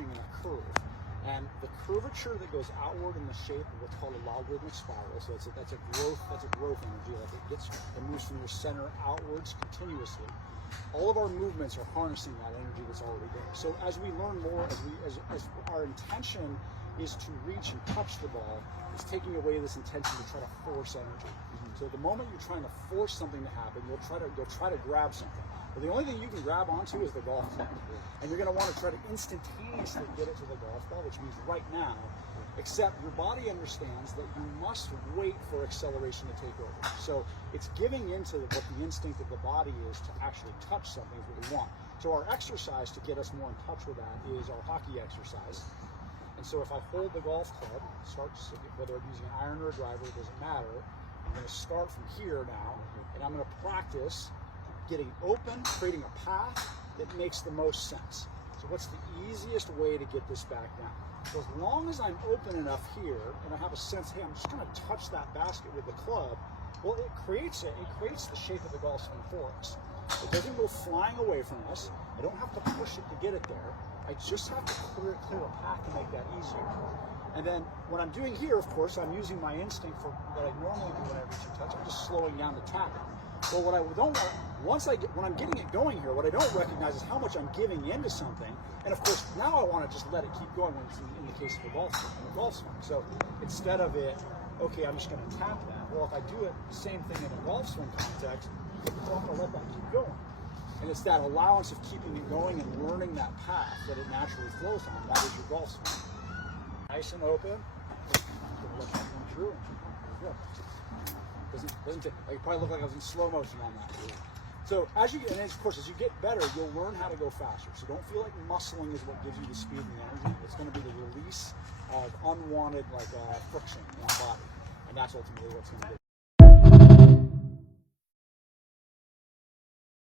reaching in a curve. And the curvature that goes outward in the shape of what's called a logarithmic spiral, so that's a growth energy, like it moves from your center outwards continuously. All of our movements are harnessing that energy that's already there. So as we learn more, as our intention is to reach and touch the ball, is taking away this intention to try to force energy. So the moment you're trying to force something to happen, you'll try to grab something. But the only thing you can grab onto is the golf club. And you're going to want to try to instantaneously get it to the golf ball, which means right now, except your body understands that you must wait for acceleration to take over. So it's giving into what the instinct of the body is to actually touch something is what we want. So our exercise to get us more in touch with that is our hockey exercise. And so if I hold the golf club, whether I'm using an iron or a driver, it doesn't matter. I'm going to start from here now, and I'm going to practice getting open, creating a path that makes the most sense. So what's the easiest way to get this back down? So as long as I'm open enough here, and I have a sense, hey, I'm just going to touch that basket with the club, well, it creates the shape of the golf swing for us. It doesn't go flying away from us. I don't have to push it to get it there. I just have to clear a path to make that easier. And then what I'm doing here, of course, I'm using my instinct for what I normally do when I reach a touch. I'm just slowing down the tap. Well, what I don't want, when I'm getting it going here, what I don't recognize is how much I'm giving into something. And of course, now I want to just let it keep going when it's in the case of a golf swing. So instead of it, okay, I'm just going to tap that. Well, if I do it the same thing in a golf swing context, I'm going to let that keep going. And it's that allowance of keeping it going and learning that path that it naturally flows on. That is your golf swing. Nice and open. I'm going to let that come through. There you go. Doesn't it probably look like I was in slow motion on that. So as you get better, you'll learn how to go faster. So don't feel like muscling is what gives you the speed and the energy. It's going to be the release of unwanted friction in the body, and that's ultimately what's going to do.